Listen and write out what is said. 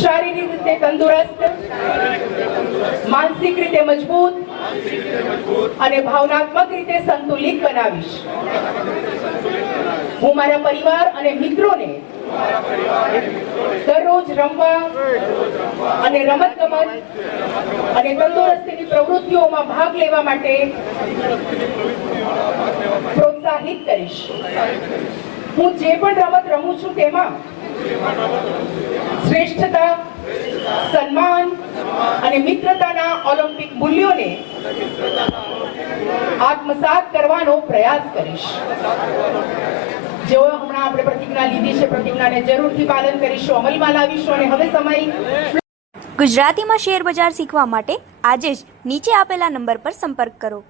શારીરિક રીતે તંદુરસ્ત, માનસિક રીતે મજબૂત અને ભાવનાત્મક રીતે સંતુલિત બનાવીશ. હું મારા પરિવાર અને મિત્રોને દરરોજ રમવા અને રમતગમત અને તંદુરસ્તીની પ્રવૃત્તિઓમાં ભાગ લેવા માટે પ્રોત્સાહિત કરીશ. હું જે પણ રમત રમું છું તેમાં શ્રેષ્ઠતા, સન્માન અને મિત્રતાના ઓલિમ્પિક મૂલ્યોને આત્મસાત કરવાનો પ્રયાસ કરીશ. જેઓ હમણાં આપણે પ્રતિજ્ઞા લીધી છે, પ્રતિજ્ઞાને જરૂરથી પાલન કરીશું, અમલમાં લાવીશું. અને હવે સમય ગુજરાતીમાં શેર બજાર શીખવા માટે આજે જ નીચે આપેલા નંબર પર સંપર્ક કરો.